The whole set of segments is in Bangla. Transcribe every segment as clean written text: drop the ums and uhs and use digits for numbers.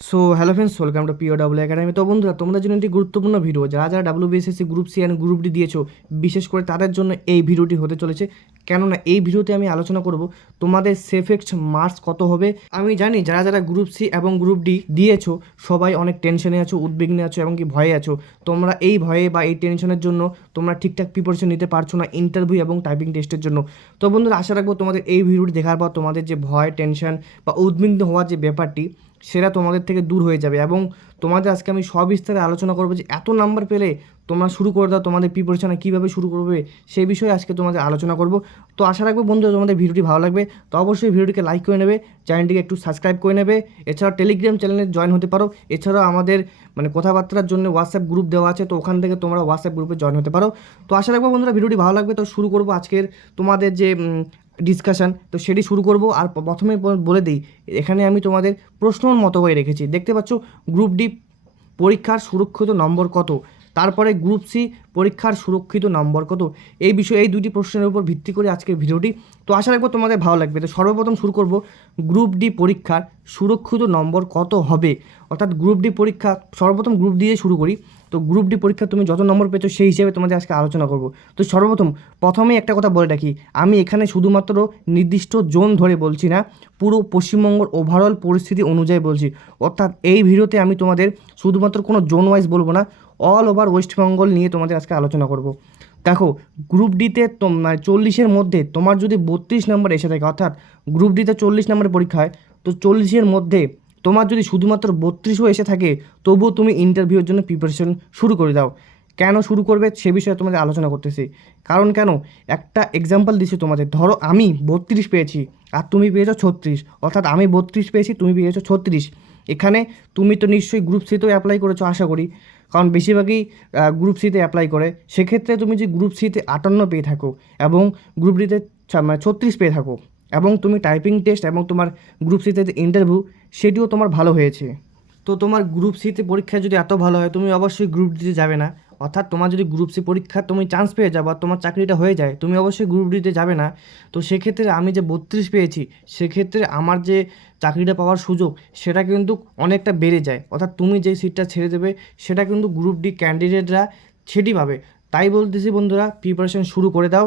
So hello friends, welcome to P O W academy. তো বন্ধুরা, তোমাদের জন্য একটি গুরুত্বপূর্ণ ভিডিও, যারা যারা WBSSC group C and group D দিয়েছো, বিশেষ করে তাদের জন্য এই ভিডিওটি হতে চলেছে। কেননা এই ভিডিওতে আমি আলোচনা করব তোমাদের সেফেক্ট মার্কস কত হবে। আমি জানি যারা যারা গ্রুপ সি এবং গ্রুপ ডি দিয়েছো সবাই অনেক টেনশনে আছো, উদ্বিগ্নে আছো এবং কি ভয়ে আছো। তোমরা এই ভয়ে বা এই টেনশনের জন্য তোমরা ঠিকঠাক প্রিপারেশন নিতে পারছো না ইন্টারভিউ এবং টাইপিং টেস্টের জন্য। তো বন্ধুরা, আশা রাখবো তোমাদের এই ভিডিওটি দেখার পর তোমাদের যে ভয়, টেনশন বা উদ্বিগ্ন হওয়ার যে ব্যাপারটি, সেটা তোমাদের থেকে দূর হয়ে যাবে। এবং তোমাদের আজকে আমি সবিস্তারে আলোচনা করবো যে এত নাম্বার পেলে তোমরা শুরু করে দাও, তোমাদের প্রিপারেশনে কীভাবে শুরু করবে সেই বিষয়ে আজকে তোমাদের আলোচনা করব। তো আশা রাখবো বন্ধুরা তোমাদের ভিডিওটি ভালো লাগবে। তো অবশ্যই ভিডিওটিকে লাইক করে নেবে, চ্যানেলটিকে একটু সাবস্ক্রাইব করে নেবে। এছাড়াও টেলিগ্রাম চ্যানেলে জয়েন হতে পারো। এছাড়াও আমাদের কথাবার্তার জন্য হোয়াটসঅ্যাপ গ্রুপ দেওয়া আছে, তো ওখান থেকে তোমরা হোয়াটসঅ্যাপ গ্রুপে জয়েন হতে পারো। তো আশা রাখবো বন্ধুরা ভিডিওটি ভালো লাগবে। তো শুরু করবো আজকের তোমাদের যে ডিসকাশান, তো সেটি শুরু করব। আর প্রথমে বলে দিই, এখানে আমি তোমাদের প্রশ্নর মতো করে রেখেছি, দেখতে পাচ্ছ গ্রুপ ডি পরীক্ষার সুরক্ষিত নম্বর কত, তারপরে গ্রুপ সি পরীক্ষার সুরক্ষিত নম্বর কত, এই বিষয়ে এই দুটি প্রশ্নের উপর ভিত্তি করে আজকের ভিডিওটি। তো আশা রাখবো তোমাদের ভালো লাগবে। তো সর্বপ্রথম শুরু করব, গ্রুপ ডি পরীক্ষার সুরক্ষিত নম্বর কত হবে। অর্থাৎ গ্রুপ ডি পরীক্ষা, সর্বপ্রথম গ্রুপ দিয়ে শুরু করি। তো গ্রুপ ডি পরীক্ষা তুমি যত নম্বর পেয়েছো সেই হিসেবে তোমাদের আজকে আলোচনা করব। তো প্রথমেই একটা কথা বলে রাখি, আমি এখানে শুধুমাত্র নির্দিষ্ট জোন ধরে বলছি না, পুরো পশ্চিমবঙ্গের ওভারঅল পরিস্থিতি অনুযায়ী বলছি। অর্থাৎ এই ভিডিওতে আমি তোমাদের শুধুমাত্র কোনো জোন ওয়াইজ বলবো না, অল ওভার ওয়েস্ট বেঙ্গল নিয়ে তোমাদের আজকে আলোচনা করব। দেখো, গ্রুপ ডিতে 40-এর মধ্যে তোমার যদি 32 নম্বর এসে থাকে, অর্থাৎ গ্রুপ ডিতে 40 নম্বরের পরীক্ষা হয়, তো 40-এর মধ্যে তোমার যদি শুধুমাত্র 32ও এসে থাকে, তবুও তুমি ইন্টারভিউর জন্য প্রিপারেশন শুরু করে দাও। কেন শুরু করবে সে বিষয়ে তোমাদের আলোচনা করতেছি। কারণ কেন, একটা এক্সাম্পল দিচ্ছি তোমাদের। ধরো আমি 32 পেয়েছি আর তুমি পেয়েছো 36, অর্থাৎ আমি 32 পেয়েছি, তুমি পেয়েছো 36। এখানে তুমি তো নিশ্চয়ই গ্রুপ সিতেও অ্যাপ্লাই করেছো আশা করি, কারণ বেশিরভাগই গ্রুপ সিতে অ্যাপ্লাই করে। সেক্ষেত্রে তুমি যদি গ্রুপ সিতে 58 পেয়ে থাকো এবং গ্রুপ ডিতে 36 পেয়ে থাকো, এবং তুমি টাইপিং টেস্ট এবং তোমার গ্রুপ সিতে যে ইন্টারভিউ সেটিও তোমার ভালো হয়েছে, তো তোমার গ্রুপ সিতে পরীক্ষা যদি এত ভালো হয়, তুমি অবশ্যই গ্রুপ ডিতে যাবে না। অর্থাৎ তোমার যদি গ্রুপ সি পরীক্ষা তুমি চান্স পেয়ে যাও বা তোমার চাকরিটা হয়ে যায়, তুমি অবশ্যই গ্রুপ ডিতে যাবে না। তো সেক্ষেত্রে আমি যে 32 পেয়েছি, সেক্ষেত্রে আমার যে চাকরিটা পাওয়ার সুযোগ সেটা কিন্তু অনেকটা বেড়ে যায়। অর্থাৎ তুমি যে সিটটা ছেড়ে দেবে সেটা কিন্তু গ্রুপ ডি ক্যান্ডিডেটরা সেটি পাবে। তাই বলতেছি বন্ধুরা, প্রিপারেশন শুরু করে দাও,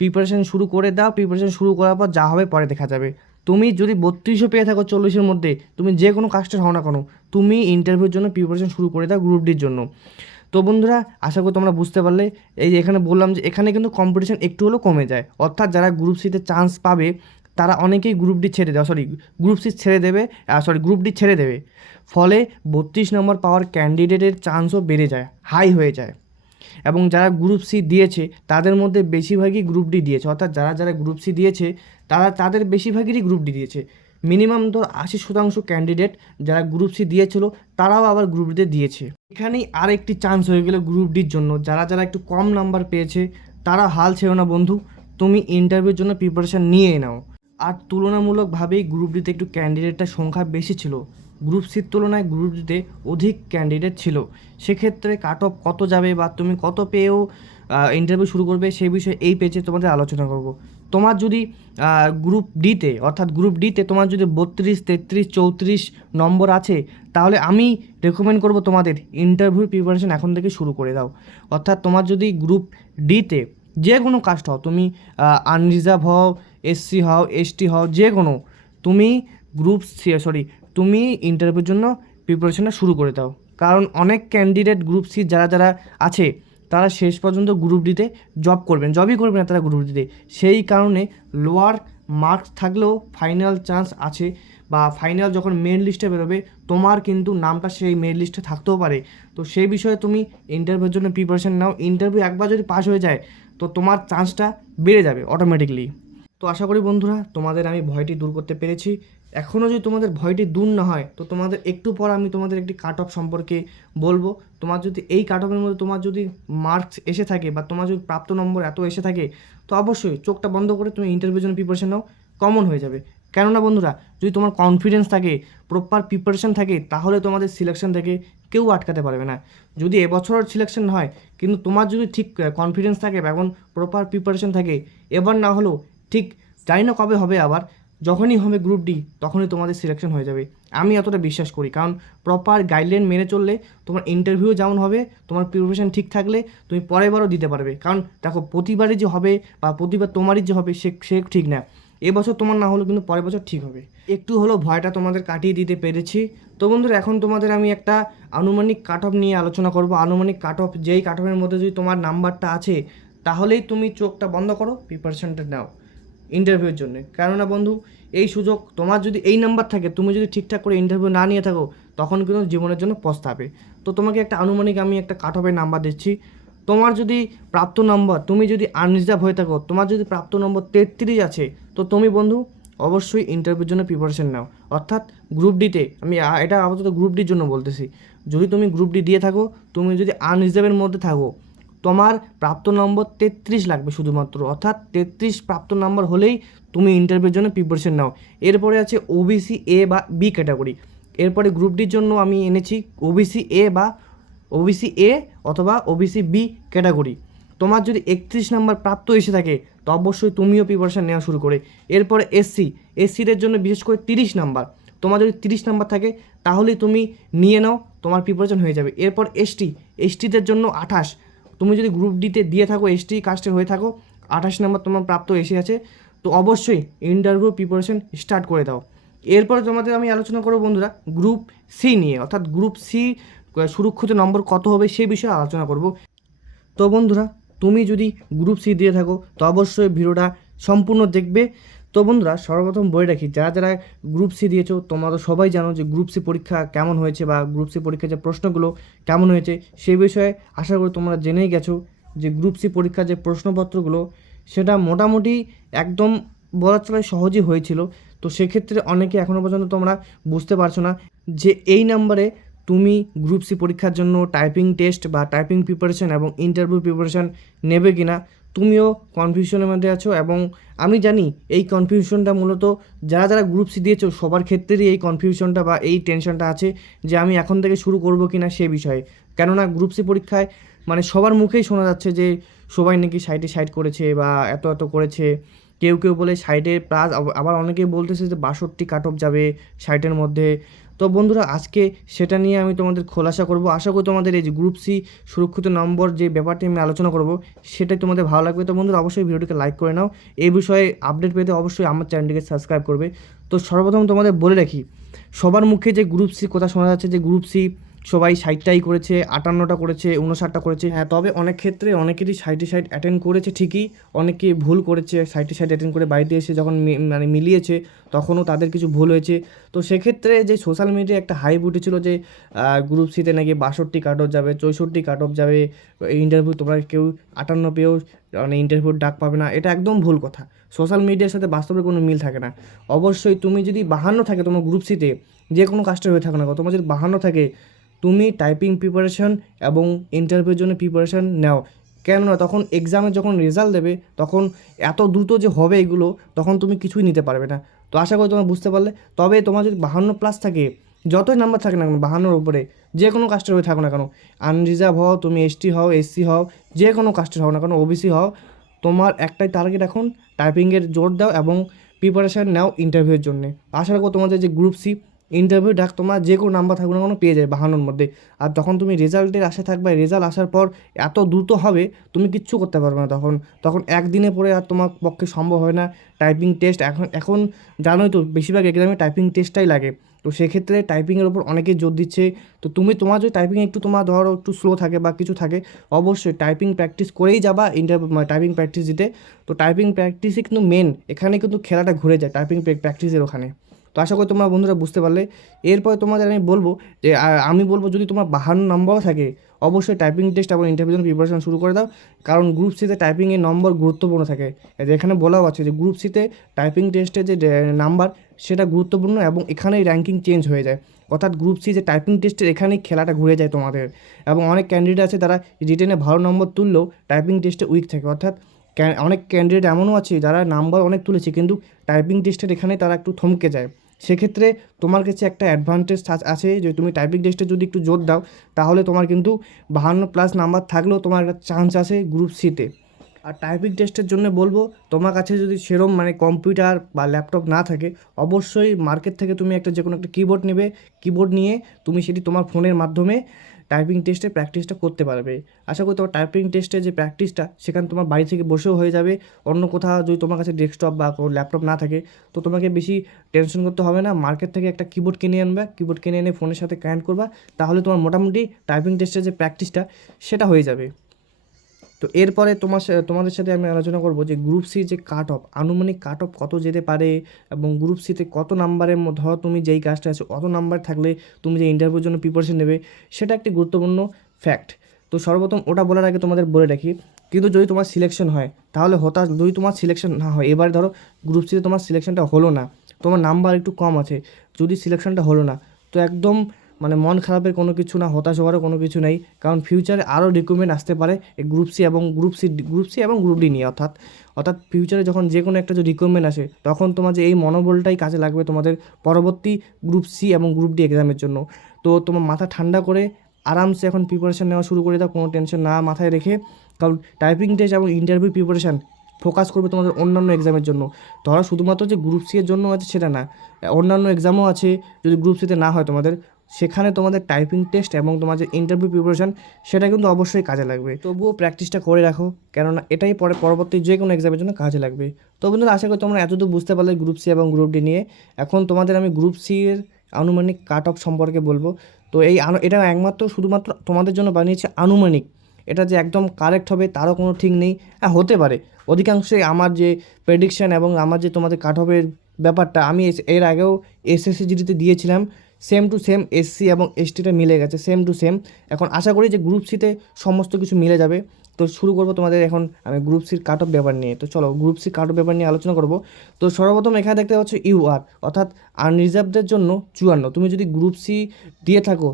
প্রিপারেশন শুরু করে দাও। প্রিপারেশন শুরু করার পর যা হবে পরে দেখা যাবে। তুমি যদি 32ও পেয়ে থাকো 40-এর মধ্যে, তুমি যে কোনো কাজটা হও না কেন, তুমি ইন্টারভিউর জন্য প্রিপারেশন শুরু করে দাও গ্রুপ ডির জন্য। তো বন্ধুরা, আশা করি তোমরা বুঝতে পারলে। এই যে এখানে বললাম যে এখানে কিন্তু কম্পিটিশন একটু হলেও কমে যায়। অর্থাৎ যারা গ্রুপ সিতে চান্স পাবে তারা অনেকেই গ্রুপ ডি ছেড়ে দেবে, গ্রুপ সি ছেড়ে দেবে, গ্রুপ ডি ছেড়ে দেবে। ফলে 32 নম্বর পাওয়ার ক্যান্ডিডেটের চান্সও বেড়ে যায়, হাই হয়ে যায়। এবং যারা গ্রুপ সি দিয়েছে তাদের মধ্যে বেশিরভাগই গ্রুপ ডি দিয়েছে। অর্থাৎ যারা যারা গ্রুপ সি দিয়েছে তাদের বেশিরভাগেরই গ্রুপ ডি দিয়েছে। মিনিমাম তো 80% ক্যান্ডিডেট যারা গ্রুপ সি দিয়েছিল তারাও আবার গ্রুপ ডিতে দিয়েছে। এখানেই আর একটি চান্স হয়ে গেল গ্রুপ ডির জন্য। যারা যারা একটু কম নাম্বার পেয়েছে তারা হাল ছেড়ো না বন্ধু, তুমি ইন্টারভিউর জন্য প্রিপারেশান নিয়ে নাও। আর তুলনামূলকভাবেই গ্রুপ ডিতে একটু ক্যান্ডিডেটের সংখ্যা বেশি ছিল, গ্রুপ সির তুলনায় গ্রুপ ডিতে অধিক ক্যান্ডিডেট ছিল। সেক্ষেত্রে কাট অফ কত যাবে বা তুমি কত পেয়েও ইন্টারভিউ শুরু করবে সেই বিষয়ে এই পেজে তোমাদের আলোচনা করব। তোমার যদি গ্রুপ ডিতে, অর্থাৎ গ্রুপ ডিতে তোমার যদি 32, 33, 34 নম্বর আছে, তাহলে আমি রেকমেন্ড করব তোমাদের ইন্টারভিউ প্রিপারেশন এখন থেকে শুরু করে দাও। অর্থাৎ তোমার যদি গ্রুপ ডিতে যে কোনো কাস্ট হও, তুমি আনরিজার্ভ হও, এসসি হও, এসটি হও, যে কোনো, তুমি গ্রুপ তুমি ইন্টারভিউর জন্য প্রিপারেশনটা শুরু করে দাও। কারণ অনেক ক্যান্ডিডেট গ্রুপ সি যারা যারা আছে তারা শেষ পর্যন্ত গ্রুপ ডিতে জবই করবে না তারা গ্রুপ ডিতে। সেই কারণে লোয়ার মার্কস থাকলেও ফাইনাল চান্স আছে, বা ফাইনাল যখন মেন লিস্টে বেরোবে তোমার কিন্তু নামটা সেই মেন লিস্টে থাকতেও পারে। তো সেই বিষয়ে তুমি ইন্টারভিউর জন্য প্রিপারেশন নাও। ইন্টারভিউ একবার যদি পাস হয়ে যায় তো তোমার চান্সটা বেড়ে যাবে অটোমেটিকলি। তো আশা করি বন্ধুরা তোমাদের আমি ভয়টি দূর করতে পেরেছি। এখনও যদি তোমাদের ভয়টি দূর না হয়, তো তোমাদের একটু পর আমি তোমাদের একটি কাট অফ সম্পর্কে বলবো। তোমার যদি এই কাট অফের মধ্যে তোমার যদি মার্কস এসে থাকে বা তোমার যদি প্রাপ্ত নম্বর এত এসে থাকে, তো অবশ্যই চোখটা বন্ধ করে তুমি ইন্টারভিউর জন্য প্রিপারেশন নাও, কমন হয়ে যাবে। কেননা বন্ধুরা, যদি তোমার কনফিডেন্স থাকে, প্রপার প্রিপারেশন থাকে, তাহলে তোমাদের সিলেকশন থেকে কেউ আটকাতে পারবে না। যদি এবছরের সিলেকশন হয়, কিন্তু তোমার যদি ঠিক কনফিডেন্স থাকে এবং প্রপার প্রিপারেশন থাকে, এবার না হলেও ঠিক জানি না কবে হবে আবার, যখনই হবে গ্রুপ ডি তখনই তোমাদের সিলেকশন হয়ে যাবে, আমি এতটা বিশ্বাস করি। কারণ প্রপার গাইডলাইন মেনে চললে তোমার ইন্টারভিউ যেমন হবে, তোমার প্রিপারেশন ঠিক থাকলে তুমি পরের বারও দিতে পারবে। কারণ দেখো, প্রতিবারই যে হবে বা প্রতিবার তোমারই যে হবে সে ঠিক না। এবছর তোমার না হলেও কিন্তু পরের বছর ঠিক হবে। একটু হলেও ভয়টা তোমাদের কাটিয়ে দিতে পেরেছি। তো বন্ধুরা, এখন তোমাদের আমি একটা আনুমানিক কাট অফ নিয়ে আলোচনা করব। আনুমানিক কাট অফ, যেই কাট অফের মধ্যে যদি তোমার নাম্বারটা আছে তাহলেই তুমি চোখটা বন্ধ করো, প্রিপারেশনটা নাও ইন্টারভিউর জন্য। কেননা বন্ধু, এই সুযোগ তোমার যদি এই নাম্বার থাকে, তুমি যদি ঠিকঠাক করে ইন্টারভিউ না নিয়ে থাকো তখন কিন্তু জীবনের জন্য পস্তাবে। তো তোমাকে একটা আনুমানিক আমি একটা কাট অফের নাম্বার দিচ্ছি। তোমার যদি প্রাপ্ত নম্বর, তুমি যদি আনরিজার্ভ হয়ে থাকো, তোমার যদি প্রাপ্ত নম্বর 33 আছে, তো তুমি বন্ধু অবশ্যই ইন্টারভিউর জন্য প্রিপারেশন নাও। অর্থাৎ গ্রুপ ডিতে, আমি এটা আপাতত গ্রুপ ডির জন্য বলতেছি, যদি তুমি গ্রুপ ডি দিয়ে থাকো, তুমি যদি আনরিজার্ভের মধ্যে থাকো, তোমার প্রাপ্ত নম্বর 33 লাগবে শুধুমাত্র। অর্থাৎ 33 প্রাপ্ত নম্বর হলেই তুমি ইন্টারভিউর জন্য প্রিপারেশন নাও। এরপরে আছে ওবিসি এ বা বি ক্যাটাগরি। এরপরে গ্রুপ ডির জন্য আমি এনেছি ওবিসি এ বা ওবিসি এ অথবা ওবিসি বি ক্যাটাগরি। তোমার যদি 31 নাম্বার প্রাপ্ত এসে থাকে তো অবশ্যই তুমিও প্রিপারেশান নেওয়া শুরু করে। এরপরে এসসিদের জন্য বিশেষ করে 30 নাম্বার, তোমার যদি 30 নাম্বার থাকে তাহলেই তুমি নিয়ে নাও, তোমার প্রিপারেশন হয়ে যাবে। এরপর এসটিদের জন্য 28, তুমি যদি গ্রুপ ডিতে দিয়ে থাকো, এসটি কাস্টের হয়ে থাকো, 28 নাম্বার তোমার প্রাপ্ত এসে আছে, তো অবশ্যই ইন্টারভিউ প্রিপারেশন স্টার্ট করে দাও। এরপরে তোমাদের আমি আলোচনা করবো বন্ধুরা গ্রুপ সি নিয়ে। অর্থাৎ গ্রুপ সি সুরক্ষিত নম্বর কত হবে সেই বিষয়ে আলোচনা করব। তো বন্ধুরা, তুমি যদি গ্রুপ সি দিয়ে থাকো তো অবশ্যই ভিডিওটা সম্পূর্ণ দেখবে। তো বন্ধুরা, সর্বপ্রথম বলে রাখি, যারা যারা গ্রুপ সি দিয়েছো তোমরা তো সবাই জানো যে গ্রুপ সি পরীক্ষা কেমন হয়েছে বা গ্রুপ সি পরীক্ষার যে প্রশ্নগুলো কেমন হয়েছে সেই বিষয়ে আশা করি তোমরা জেনেই গেছো। যে গ্রুপ সি পরীক্ষার যে প্রশ্নপত্রগুলো সেটা মোটামুটি একদম বলা চলে সহজই হয়েছিল। তো সেক্ষেত্রে অনেকে এখনও পর্যন্ত তোমরা বুঝতে পারছো না যে এই নাম্বারে তুমি গ্রুপ সি পরীক্ষার জন্য টাইপিং টেস্ট বা টাইপিং প্রিপারেশন এবং ইন্টারভিউ প্রিপারেশন নেবে কি না, তুমিও কনফিউশনের মধ্যে আছো। এবং আমি জানি এই কনফিউশনটা মূলত যারা যারা গ্রুপ সি দিয়েছো সবার ক্ষেত্রেই এই কনফিউশনটা বা এই টেনশনটা আছে যে আমি এখন থেকে শুরু করব কি না সে বিষয়ে। কেননা গ্রুপ সি পরীক্ষায় মানে সবার মুখেই শোনা যাচ্ছে যে সবাই নাকি 60 করেছে বা এত করেছে। কেউ কেউ বলে 60 প্লাস, আবার অনেকেই বলতেছে যে 62 কাট অফ যাবে 60-এর মধ্যে। তো বন্ধুরা, আজকে সেটা নিয়ে আমি তোমাদের খোলাসা করব। আশা করি তোমাদের এই যে গ্রুপ সি সুরক্ষিত নম্বর যে ব্যাপারটি আমি আলোচনা করব সেটাই তোমাদের ভালো লাগবে। তো বন্ধুরা, অবশ্যই ভিডিওটিকে লাইক করে নাও। এই বিষয়ে আপডেট পেতে অবশ্যই আমার চ্যানেলটিকে সাবস্ক্রাইব করবে। তো সর্বপ্রথম তোমাদের বলে রাখি, সবার মুখে যে গ্রুপ সি কথা শোনা যাচ্ছে যে গ্রুপ সি সবাই 60টাই করেছে, 58টা করেছে, 59টা করেছে। হ্যাঁ, তবে অনেক ক্ষেত্রে অনেকেরই 60 অ্যাটেন্ড করেছে ঠিকই, অনেকে ভুল করেছে। 60 অ্যাটেন্ড করে বাড়িতে এসে যখন মানে মিলিয়েছে তখনও তাদের কিছু ভুল হয়েছে। তো সেক্ষেত্রে যে সোশ্যাল মিডিয়ায় একটা হাইপ উঠেছিল যে গ্রুপ সিতে নাকি 62 কাট অফ যাবে, 64 কাট অফ যাবে, ইন্টারভিউ তোমরা কেউ 58 পেয়েও মানে ইন্টারভিউর ডাক পাবে না, এটা একদম ভুল কথা। সোশ্যাল মিডিয়ার সাথে বাস্তবে কোনো মিল থাকে না। অবশ্যই তুমি যদি 52 থাকে তোমার গ্রুপ সিতে, যে কোনো কাজটা হয়ে থাকে না, তোমার যদি 52 থাকে, তুমি টাইপিং প্রিপারেশন এবং ইন্টারভিউর জন্য প্রিপারেশান নাও। কেননা তখন এক্সামে যখন রেজাল্ট দেবে তখন এত দ্রুত যে হবে এগুলো, তখন তুমি কিছুই নিতে পারবে না। তো আশা করি তোমরা বুঝতে পারলে। তবে তোমার যদি 52 প্লাস থাকে, যতই নাম্বার থাকে না কেন 52-র উপরে, যে কোনো কাস্টের হয়ে থাকো না কেন, আনরিজার্ভ হও, তুমি এসটি হও, এসসি হও, যে কোনো কাস্টের হও না কেন, ওবিসি হও, তোমার একটাই টার্গেট এখন টাইপিংয়ের জোর দাও এবং প্রিপারেশান নাও ইন্টারভিউর জন্যে। আশা রাখো তোমাদের যে গ্রুপ সি ইন্টারভিউ ডাক তোমার যে কোনো নাম্বার থাকবে না কোনো পেয়ে যাবে 52-র মধ্যে। আর তখন তুমি রেজাল্টের আশা থাকবে, রেজাল্ট আসার পর এত দ্রুত হবে তুমি কিচ্ছু করতে পারবে না। তখন একদিনে পরে আর তোমার পক্ষে সম্ভব হয় না। টাইপিং টেস্ট এখন জানোই তো বেশিরভাগ এক্সামে টাইপিং টেস্টটাই লাগে। তো সেক্ষেত্রে টাইপিংয়ের ওপর অনেকেই জোর দিচ্ছে। তো তোমার যদি টাইপিং একটু তোমার ধরো একটু স্লো থাকে বা কিছু থাকে, অবশ্যই টাইপিং প্র্যাকটিস করেই যাবা টাইপিং প্র্যাকটিস দিতে। তো টাইপিং প্র্যাকটিসই কিন্তু মেন, এখানে কিন্তু খেলাটা ঘুরে যায় টাইপিং প্র্যাকটিসের ওখানে। তো আশা করি তোমরা বন্ধুরা বুঝতে পারলে। এরপরে তোমাদের আমি বলবো যে আমি বলবো যদি তোমার 52 নম্বরও থাকে, অবশ্যই টাইপিং টেস্ট এবং ইন্টারভিউ প্রিপারেশন শুরু করে দাও। কারণ গ্রুপ সিতে টাইপিংয়ের নম্বর গুরুত্বপূর্ণ থাকে। এখানে বলাও আছে যে গ্রুপ সিতে টাইপিং টেস্টের যে নাম্বার সেটা গুরুত্বপূর্ণ এবং এখানেই র্যাঙ্কিং চেঞ্জ হয়ে যায়। অর্থাৎ গ্রুপ সি যে টাইপিং টেস্টের এখানেই খেলাটা ঘুরে যায় তোমাদের। এবং অনেক ক্যান্ডিডেট আছে তারা রিটেনে ভালো নম্বর তুললেও টাইপিং টেস্টে উইক থাকে। অর্থাৎ অনেক ক্যান্ডিডেট এমনও আছে যারা নাম্বার অনেক তুলেছে কিন্তু টাইপিং টেস্টের এখানে তারা একটু থমকে যায়। সেক্ষেত্রে তোমার কাছে একটা অ্যাডভান্টেজ আছে যে তুমি টাইপিং টেস্টে যদি একটু জোর দাও তাহলে তোমার কিন্তু 52 প্লাস নাম্বার থাকলেও তোমার একটা চান্স আছে গ্রুপ সিতে। আর টাইপিং টেস্টের জন্য বলবো, তোমার কাছে যদি সেরম মানে কম্পিউটার বা ল্যাপটপ না থাকে, অবশ্যই মার্কেট থেকে তুমি একটা যে কোনো একটা কিবোর্ড নেবে। কিবোর্ড নিয়ে তুমি সেটি তোমার ফোনের মাধ্যমে টাইপিং টেস্টের প্র্যাকটিসটা করতে পারবে। আশা করি তোমার টাইপিং টেস্টের যে প্র্যাকটিসটা সেখানে তোমার বাড়ি থেকে বসেও হয়ে যাবে। অন্য কোথাও যদি তোমার কাছে ডেস্কটপ বা কোনো ল্যাপটপ না থাকে, তো তোমাকে বেশি টেনশন করতে হবে না। মার্কেট থেকে একটা কিবোর্ড কিনে আনবে, কিবোর্ড কিনে এনে ফোনের সাথে কানেক্ট করবা, তাহলে তোমার মোটামুটি টাইপিং টেস্টের যে প্র্যাকটিসটা সেটা হয়ে যাবে। তো এরপরে তোমাদের সাথে আমি আলোচনা করব যে গ্রুপ সি যে কাট অফ, আনুমানিক কাট অফ কত যেতে পারে, এবং গ্রুপ সিতে কত নাম্বারের ধরো তুমি যেই কাজটা আছে অত নাম্বার থাকলে তুমি যে ইন্টারভিউর জন্য প্রিপারেশন নেবে, সেটা একটি গুরুত্বপূর্ণ ফ্যাক্ট। তো সর্বপ্রথম ওটা বলার আগে তোমাদের বলে রাখি, কিন্তু যদি তোমার সিলেকশন হয় তাহলে হতাশ, যদি তোমার সিলেকশন না হয়, এবার ধরো গ্রুপ সিতে তোমার সিলেকশনটা হলো না, তোমার নাম্বার একটু কম আছে, যদি সিলেকশনটা হলো না, তো একদম মানে মন খারাপের কোনো কিছু না, হতাশ হওয়ারও কোনো কিছু নেই। কারণ ফিউচারে আরও রিক্রুটমেন্ট আসতে পারে এই গ্রুপ সি এবং গ্রুপ ডি নিয়ে। অর্থাৎ ফিউচারে যখন যে কোনো একটা যে রিক্রুটমেন্ট আসে, তখন তোমার যে এই মনোবলটাই কাজে লাগবে তোমাদের পরবর্তী গ্রুপ সি এবং গ্রুপ ডি এক্সামের জন্য। তো তোমার মাথা ঠান্ডা করে আরামসে এখন প্রিপারেশান নেওয়া শুরু করে দাও, কোনো টেনশন না মাথায় রেখে। কারণ টাইপিং টেস্ট এবং ইন্টারভিউ প্রিপারেশান ফোকাস করবে তোমাদের অন্যান্য এক্সামের জন্য। ধরো শুধুমাত্র যে গ্রুপ সি এর জন্য আছে সেটা না, অন্যান্য এক্সামও আছে। যদি গ্রুপ সিতে না হয় তোমাদের, সেখানে তোমাদের টাইপিং টেস্ট এবং তোমার যে ইন্টারভিউ প্রিপারেশান সেটা কিন্তু অবশ্যই কাজে লাগবে। তবুও প্র্যাকটিসটা করে রাখো, কেননা এটাই পরবর্তী যে কোনো এক্সামের জন্য কাজে লাগবে। তো বন্ধুরা, আশা করি তোমরা এতদূর বুঝতে পারলে গ্রুপ সি এবং গ্রুপ ডি নিয়ে। এখন তোমাদের আমি গ্রুপ সি এর আনুমানিক কাট অফ সম্পর্কে বলবো। তো এটা একমাত্র শুধুমাত্র তোমাদের জন্য বানিয়েছে আনুমানিক। এটা যে একদম কারেক্ট হবে তারও কোনো ঠিক নেই। হ্যাঁ, হতে পারে। অধিকাংশই আমার যে প্রেডিকশান এবং আমার যে তোমাদের কাট অফের ব্যাপারটা, আমি এর আগেও এসএসসি জিডিতে দিয়েছিলাম, সেম টু সেম এসসি এবং এসটিটা মিলে গেছে, সেম টু সেম। এখন আশা করি যে গ্রুপ সিতে সমস্ত কিছু মিলে যাবে। তো শুরু করবো তোমাদের এখন আমি গ্রুপ সির কাট অফ ব্যাপার নিয়ে। তো চলো গ্রুপ সি কাট অফ ব্যাপার নিয়ে আলোচনা করবো। তো সর্বপ্রথম এখানে দেখতে পাচ্ছ ইউআর, অর্থাৎ আনরিজার্ভদের জন্য 54। তুমি যদি গ্রুপ সি দিয়ে থাকো,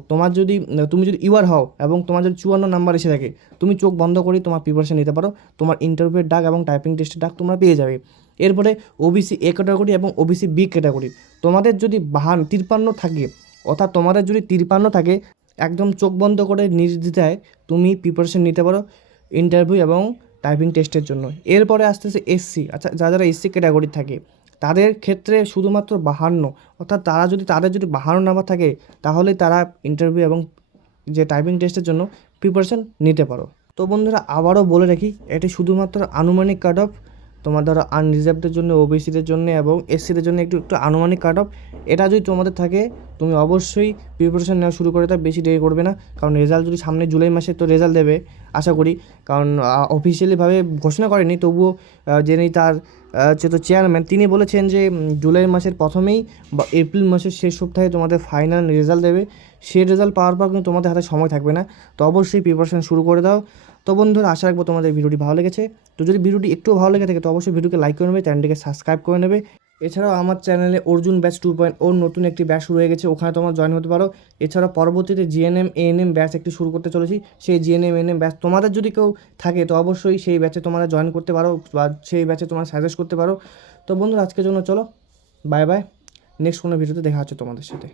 তুমি যদি ইউআর হও এবং তোমার যদি 54 নাম্বার এসে থাকে, তুমি চোখ বন্ধ করে তোমার প্রিপারেশন নিতে পারো। তোমার ইন্টারভিউয়ের ডাক এবং টাইপিং টেস্টের ডাক তোমরা পেয়ে যাবে। এরপরে ওবিসি এ ক্যাটাগরি এবং ওবিসি বি ক্যাটাগরি, তোমাদের যদি 53 থাকে, অর্থাৎ তোমাদের যদি 53 থাকে, একদম চোখ বন্ধ করে নির্দ্বিধায় তুমি প্রিপারেশন নিতে পারো ইন্টারভিউ এবং টাইপিং টেস্টের জন্য। এরপরে আসতেছে এসসি। আচ্ছা, যারা এসসি ক্যাটাগরি থাকে তাদের ক্ষেত্রে শুধুমাত্র 52, অর্থাৎ তাদের যদি 52 নাম্বার থাকে, তাহলে তারা ইন্টারভিউ এবং যে টাইপিং টেস্টের জন্য প্রিপারেশন নিতে পারো। তো বন্ধুরা, আবারও বলে রাখি, এটি শুধুমাত্র আনুমানিক কাট অফ। তোমার ধরো আনরিজার্ভদের জন্য, ওবিসিদের জন্য এবং এসসিদের জন্য একটু আনুমানিক কাট অফ। এটা যদি তোমাদের থাকে, তুমি অবশ্যই প্রিপারেশন নেওয়া শুরু করে দাও, বেশি দেরি করবে না। কারণ রেজাল্ট যদি সামনে জুলাই মাসে তো রেজাল্ট দেবে আশা করি। কারণ অফিসিয়ালিভাবে ঘোষণা করেনি, তবুও যিনি তার তো চেয়ারম্যান, তিনি বলেছেন যে জুলাই মাসের প্রথমেই বা এপ্রিল মাসের শেষ সপ্তাহে তোমাদের ফাইনাল রেজাল্ট দেবে। সেই রেজাল্ট পাওয়ার পর কিন্তু তোমাদের হাতে সময় থাকবে না, তো অবশ্যই প্রিপারেশন শুরু করে দাও। তো বন্ধুরা, আশা রাখবো তোমাদের ভিডিওটি ভালো লেগেছে। তো যদি ভিডিওটি একটু ভালো লেগে থাকে, তো অবশ্যই ভিডিওকে লাইক করে নেবে, চ্যানেলটিকে সাবস্ক্রাইব করে নেবে। এছাড়াও আমার চ্যানেলে অর্জুন ব্যাচ 2.0 নতুন একটি ব্যাচ শুরু হয়ে গেছে, ওখানে তোমরা জয়েন হতে পারো। এছাড়া পরবর্তীতে জিএনএম এএনএম ব্যাচ একটি শুরু করতে চলেছি, সেই জিএনএম এএনএম ব্যাচ তোমাদের যদি কেউ থাকে, তো অবশ্যই সেই ব্যাচে তোমরা জয়েন করতে পারো বা সেই ব্যাচে তোমরা সাজেস্ট করতে পারো। তো বন্ধুরা, আজকের জন্য চলো, বাই বাই। নেক্সট কোনো ভিডিওতে দেখা হচ্ছে তোমাদের সাথে।